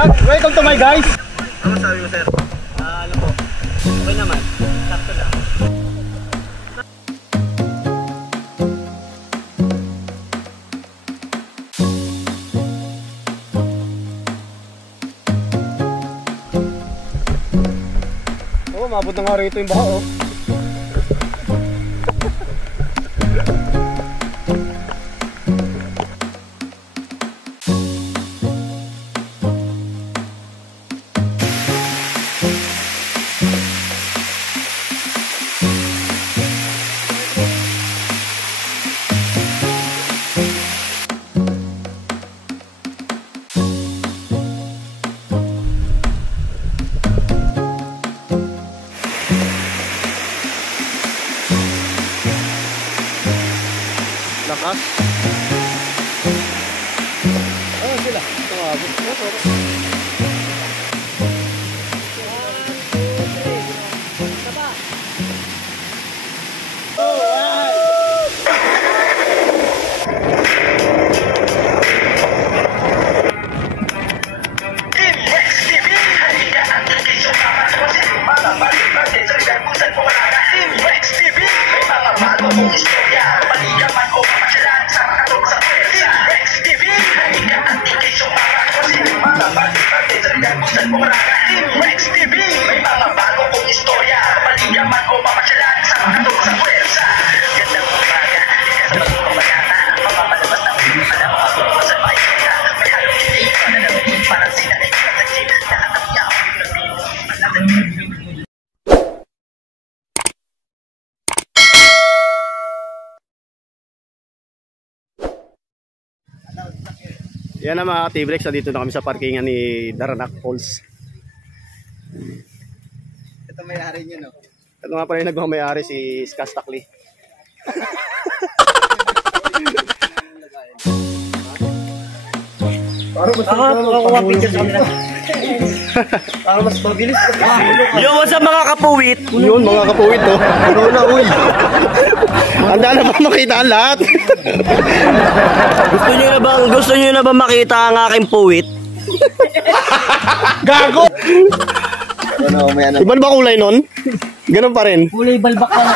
vlog. Welcome to my guys. Ano sabi mo, sir? Ano po? Okay naman. Sakto lang. Oh, mabot na nga rito yung baha, oh. Lakas. Oh, sila. Tumabot. Yan na mga T-Brex, dito na kami sa parkingan ni Daranac Falls. Ito may-ari niya, no? Ito nga pala yung nagmamayari si Skastakli. Parang mas mabilis. Yo, what's up mga kapuwit? Yun mga kapuwit, oh. Ano na, uy. Handa na ba makita ang lahat? Gusto niyo na ba makita ang aking puwit? Gago! Ano, may ano? Iba ba kulay nun? Ganun pa rin. Kulay balbak ka na.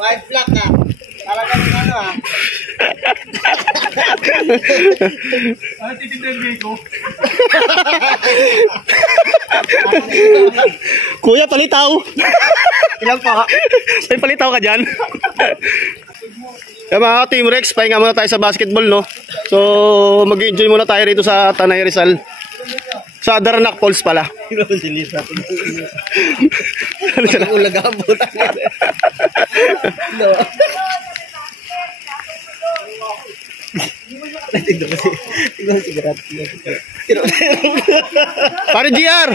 White black na. Talagang ano ah. Ano titignan ko? Kuya, palitaw. Ilan po? May palitaw ka dyan. Kaya mga Team Rex, pahinga muna tayo sa basketball, no? So, mag-enjoy muna tayo rito sa Tanay Rizal. Sa Daranac Falls pala. Ano sila? Ulagabo. No. Pare GR!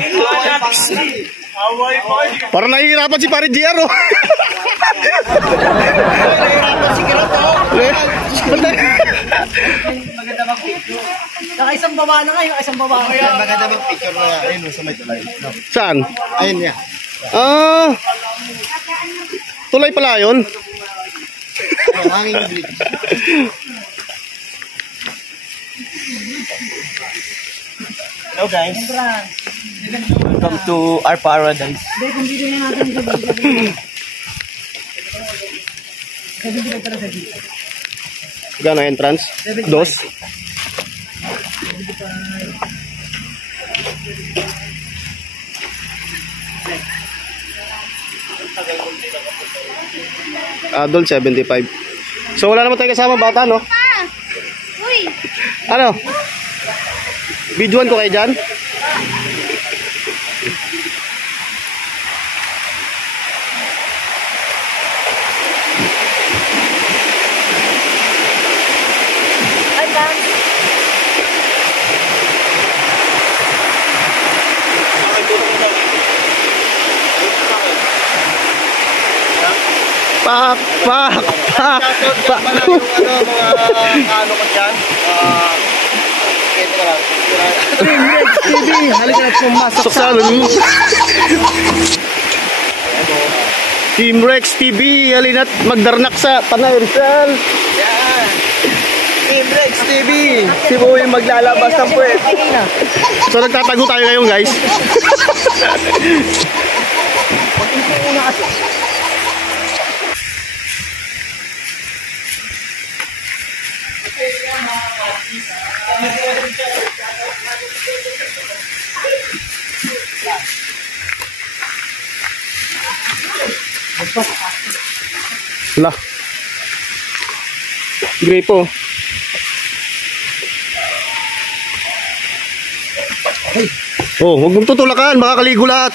Parang nahihirapan si Pare GR, oh. Nahihirapan si Kirot, oh. Maganda bang picture? Nakaisang baba na nga, yung isang baba. Maganda bang picture na yan? Ayun, sa may tulay. Saan? Ayun niya. Ah, tulay pala yun. Hanging bridge. Hello guys. Welcome to our paradise. Gano entrance? Dos. Adult 75. So wala naman tayong kasama bata, no? Uy! Ano? Videoan ko kayo dyan? Ay, lang. Pak! Ano ko dyan? Team Rex TV, halika na pumasok sa amin. Team Rex TV, halika na magdarnak sa Tanay Rizal. Yan! Rex TV. Si Boy maglalabas ng puwet. So nagtatago tayo ngayon guys. Wala. Gripo. Oh, huwag mong tutulakan, makakaligo lahat.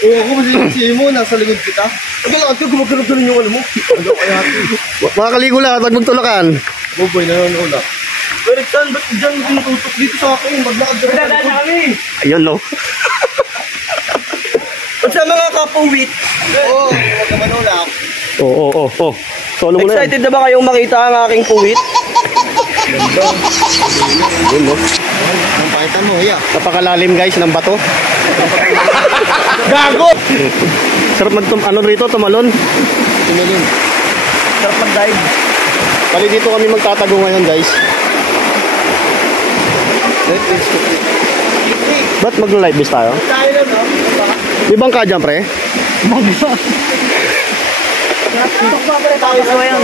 Oo, ako masisihin mo, nasa likod kita. Huwag lang, ito, gumagano'n yung alam mo. Ano kaya ito? Makakaligo lahat, huwag mong tulakan. Boy, nanonood. Pero Tan, ba't dyan tinututok dito sa akin? Maglakad ka sa likod. Ayun no. At sa mga kapawit. Oo, huwag ka manulak. Oo. Solo mo na yan. Excited na ba kayong makita ang aking puwit? Ayun no. Ang pakita mo, yeah. Napakalalim guys ng bato. Gago! Sarap ano rito, tumalon. Tumalun. Sarap mag-dive. Bali dito kami magtatago ngayon guys. Ba't mag-live bis tayo? Tayo na, no? May bangka dyan pre? Tutok pa pala tayo sa ngayon.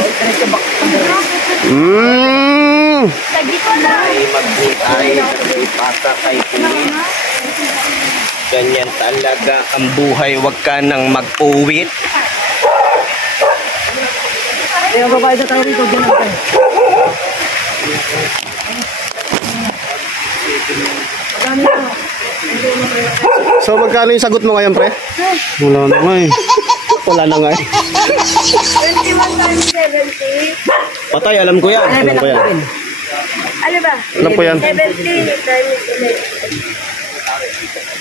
Saglit ko na. Ay, ipasa kay puwit. Ganyan talaga ang buhay, wag ka nang magpuwit. Kaya babayad na tayo rito, dyan natin. So magkano yung sagot mo ngayon pre? Wala na nga eh. Wala na nga eh. 21 times 70. Patay, alam ko yan. Alam ko yan. Ano ba? Alam ko yan. 70 times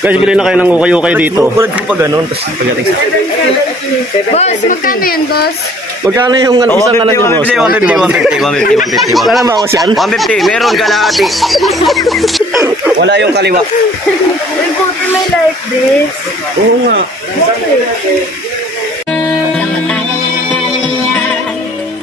Guys, bilhin na kayo ng ukay-ukay dito. Kukulat ko pa ganun, tapos pagdating sa... 11. Boss, magkano yan, boss? Magkano yung isang kanan yung boss? 150. Wala na ba ako siyan? 150, meron ka ati. Wala yung kaliwa. Uy, buti may life this. Oo nga.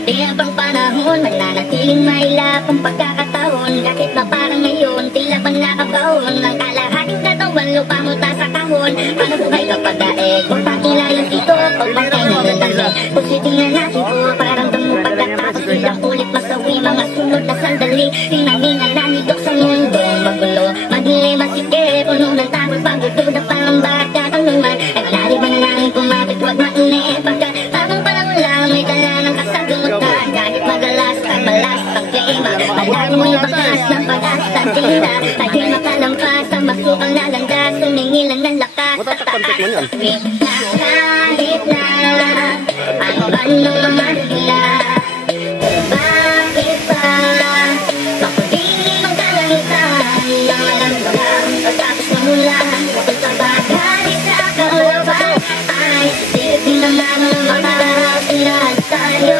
Di habang panahon, mananatiling mailap ang pagkakataon. Kahit na parang ngayon, tila bang nakabaon ng kalahating katawan, lupa mo ta sa kahon. Paano buhay kapag daig? Kung pakilayan dito, pagbantay ng nandalo. Kung sitingnan natin ko, parang damo pagkatapos nilang ulit masawi. Mga sunod na sandali, hinangin na nidok sa mundo magulo. Madilim masikip, puno ng takot, pagdududa parang bakit katanungan. Ay malari ba na namin kumapit, wag mainip. Pagkat tamang panahon lang, may dala ng kasagutan. Kahit magalas, kamalas, pag-gaima. Malari mo yung bakas ng pag-asa tira. Kahit makalampas ang masukang na landas, humingi lang ng lakas sa taas. Kahit na ano ba nung mga hila, bakit pa makuliling ang kalangitan? Alam ko lang, pagkatapos mamula, kung sa bagay sa kaulapan, ay sisipin naman ang mga tirad tayo.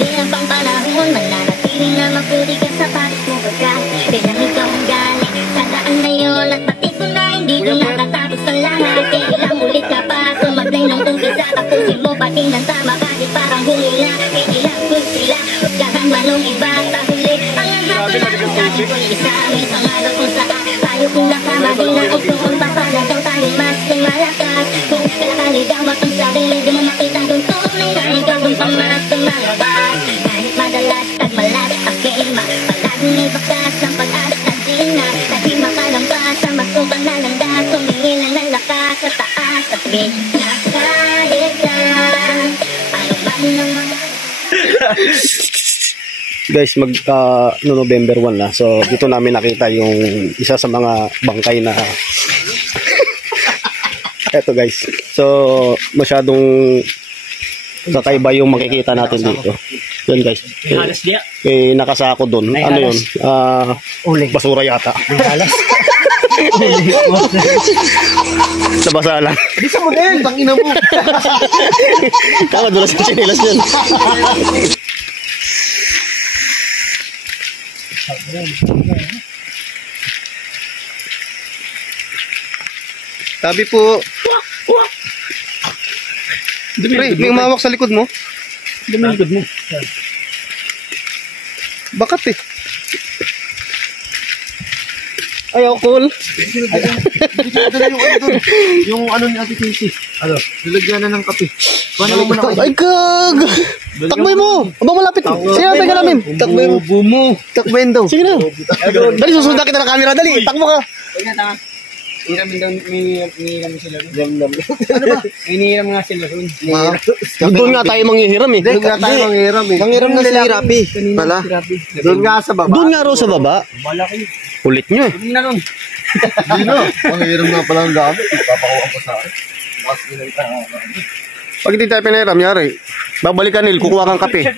Di ang pang panahon, mananatiling na mabuti ka sa patis mo pagkat bilang ikaw ang galing sa daan na yun. At pati ko na hindi ko nakatapos ang lahat. Kailang ulit ka pa, sumablay ng umpisa. Tapusin mo pati ng tama kahit parang huli na. Kailang good sila, huwag ka kang manong iba. Tahuli ang hapon na kung sabi ko'y isa. May pangarap kung saan tayo kung nakamali na o kung papala daw tayo mas malakas. Kung kalakali daw ang sarili, di mo makita kung tunay na ikaw kung pamaras ng mga bas. Kahit madalas tagmalas ang kema, palaging may bakas ng pag-asa din na. Kahit makalampas ang masubang na landas, humingi lang ng lakas sa taas at bigla. Kahit na ano ba naman. Guys, no November 1 na. So, dito namin nakita yung isa sa mga bangkay na eto guys. So, masyadong kakaiba yung makikita natin dito. Yun guys. May nakasako doon. Ano yun? Basura yata. Nabasa lang. Di sa model, tangina mo. Tama, dulas yung chinilas yun. Sabi po, Pre, may umawak sa likod mo. Dami likod mo. Bakat eh. Ayaw, cool. Ito na yung ano doon. Yung ano ni Ate Casey. Ano? Nilagyan na ng kape. Paano mo na Ay, kag! Takboy mo! Aba, malapit. Sige na, tayo namin. Takboy mo. Takboyin daw. Sige na. Dali, susundan kita ng camera. Dali, takbo ka. Hiniram sila. Ano ba? Hiniram nga sila. Doon nga tayo manghihiram eh. Doon nga tayo manghiram eh. Manghiram na si Rapi. Pala. Doon nga sa baba. Doon nga raw sa baba. Malaki. Kulit nyo eh. Hindi na ron. Hindi na. Manghiram nga pala ang gamit. Ipapakuha ko sa akin. Mas ginagita nga. Pag hindi tayo pinahiram, yari. Babalikan nil, kukuha kang kape.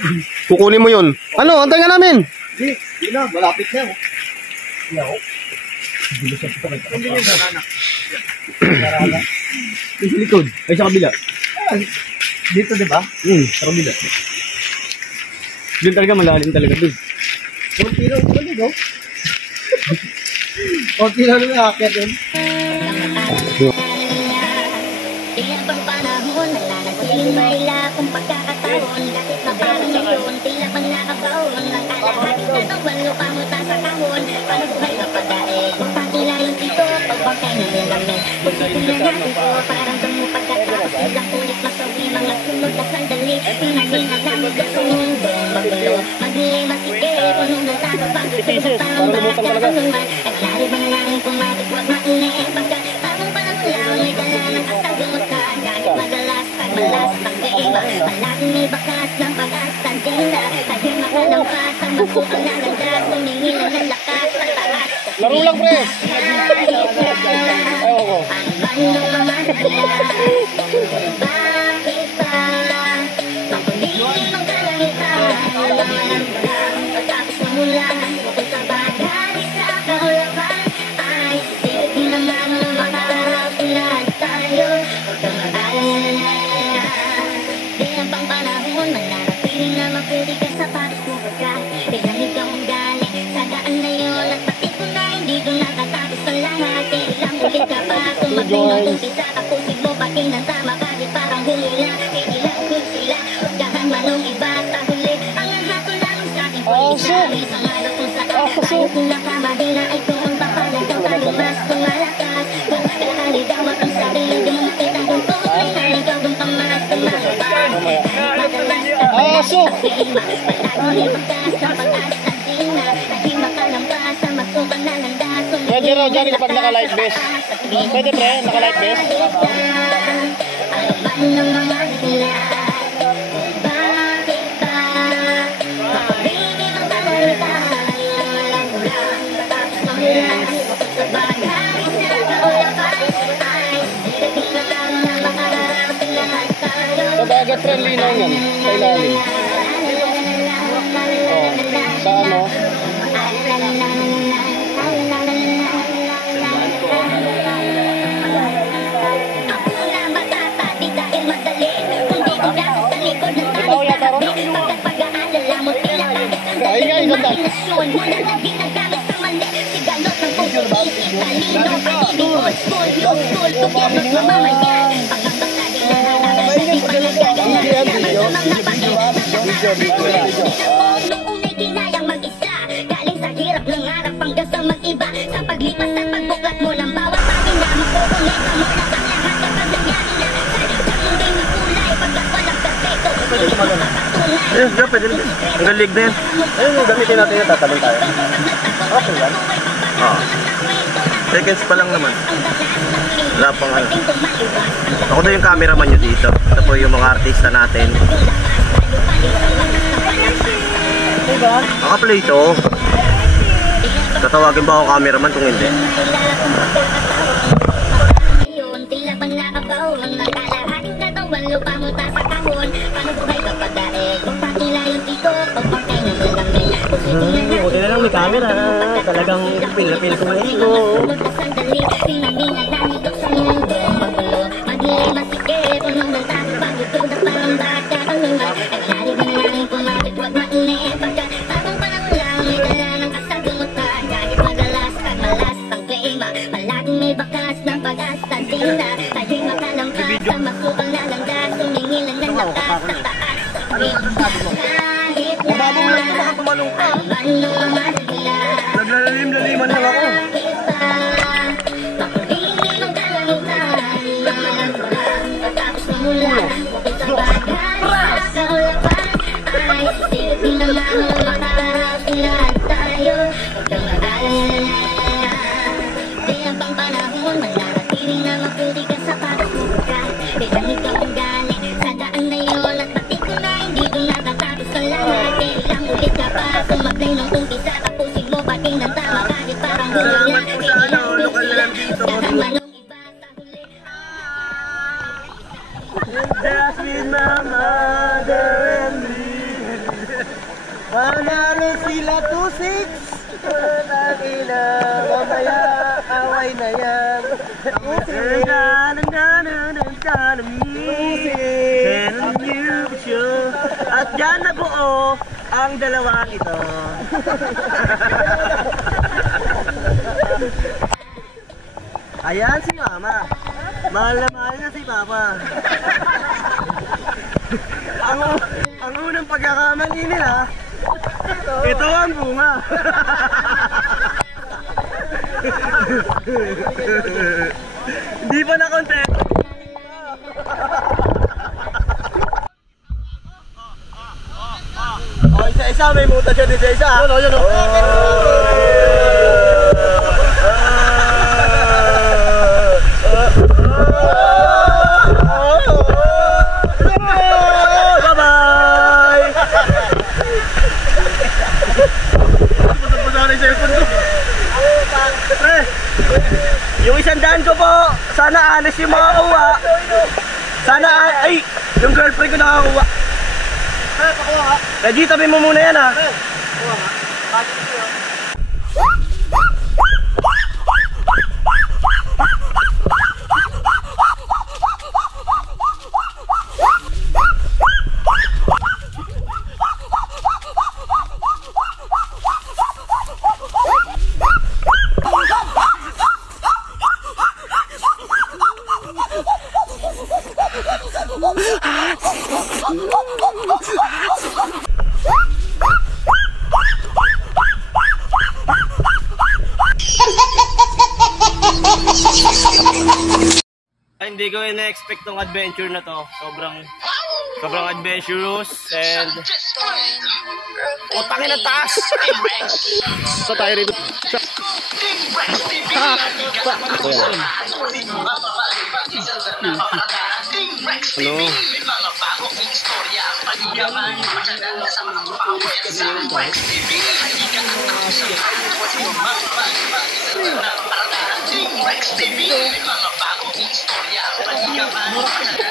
Kukunin mo yun. Ano, antay nga namin. Hindi na. Malapit na. Sa likod. Ay, sa kabila. Dito, di ba? Sa kabila. Doon talaga malalim talaga doon. Kunti lang ito ulit, no? Kunti lang yung akit yun. Ilang pang panahon, nananatiling maila kung pagkakataon. Kahit na parang ngayon, tila pang nakabaon. Ang kalahati na ng walo pamuta sa kahon. Paano buhay kapag daig? Kung pakila yung dito, pagbangkay na nilamin. Pagsitin na natin ko, parang damo pagkatapos. Ilang ulit masawi, mga sunod na sandali. Pinahinga namin sa mundo, magulo. Magli, masikip, punong ng tao. Pagsitin sa parang magkatanungan. At lari ba na lang pumatik, wag mainip. Pagkatapong panahon lang, may dala ng kasagot. Kahit madalas, pagmalas, pag-iiba. Palaging may bakas ng pag-asa din na. Kahit makalampas, ang magpupang nalandas. Tumingilan ng lakas, patakas. Laro lang, pre. Ang banyong mga sila. Bakit ba? Makulitin ang kalangitan. Walang pagkapos na mula. Kung sa bagay sa kaulapan, ay sisipin naman ng makaharapin na tayo. Huwag kang mag-alala. Di ang pang panahon, mananatiling na mabuti ka sa patos mo pagka. Bilang ikaw ang galing sa daan na yun. At pati ko na hindi doon nakatapos ang lahat. Ilang ulit ka pa, tumating ang tumpisa. Tapusin mo pa kinantama kahit parang humila. Ilang kung sila, husgahan man ang iba sa huli. Ang hato lang sa aking puli. Isang araw kung saan tayo kung nakamahina ay kung ang papalag ang kalumas kung malakas. Kung kakaligawan ang sarili, di mo makita kung tunay na ikaw kung pamaras kung malabas. Madalas ka ba sa klima, palago ni pagkas ng pag-asa din na. Naging makalampas sa masukang na landas. Pwede raw dyan kapag naka-light vest. Pwede pre, naka-light vest. Ano ba ng mga sila? Bakit ba? Makulitin ang kalangitan. Walang ulan, tapos mamulan. Sa bagay sa kaulapan, ay sisipin na lang na makaharapin lahat tayo. Sa dagat pre, linaw yan. Sa ilalim. Sa ano? Noong may kinayang mag-isa, galing sa hirap ng harap hanggang sa mag-iba. Sa paglipas at pagbuklat mo ng bawat bagay na makukulit ka mo na ang lahat kapag nangyari na. Salita mo rin yung kulay pagkat walang perfecto. Ayun, pwede rin. Ang galig na yan. Ayun, gamitin natin yan. Tatalon tayo. Okay yan. Seconds pa lang naman. Wala pang ano. Ako na yung cameraman nyo dito. Ito po yung mga artista natin. Naka-play ito. Tatawagin ba ako cameraman kung hindi? Tila pang nakabaon ang kalahating katawan, lupa mo ta sa kahon. Paano buhay kapag daig? Kung patila yung dito, pagpakay ng malamig. Buti na lang may camera. Talagang pil-pil ko maligo. Magkasandali, pinamina namin sa mundo. Magulo, magli, masikip, punong ng tapo, pagutod at parang bata kalungan. At lari ba na lang pumapit, wag mainip. Pagkatapang panahon lang, may dala ng kasagutan. Kahit madalas, pagmalas, ang klima. Palaging may bakas ng pag-asa din na. Tayo'y makalampas sa masukang nalandas. Tumingin lang panahon mananatiling na mabuti ka sa pagsusukat. Bilang ikaw ang galing sa daan na yun, at pati ko na hindi ko natatapos ang lahat. Kailang ulit ka pa, sumablay ng umpisa, tapusin mo pati ng tama kahit parang huli na. Kailang ulit sila, saan manong iba sa huli. Just with my mother and me. Manalo sila 2-6. Tangina, mamaya away na yan. At dyan nabuo ang dalawang ito. Ayan si Mama. Mahal na mahal na si Papa. ang unang pagkakamali nila, ito ang bunga. Hindi pa na kontento. Oh, isa-isa may muta siya din sa isa. Yan o. Yung 100 ko po, sana honest yung mga kuha. Sana, ay, yung girlfriend ko nakakuha. Reggie, tabi mo muna yan ha. Hindi ko ina-expect tong adventure na to. Sobrang adventurous and utangin ang taas. Sa tayo rito. Ano?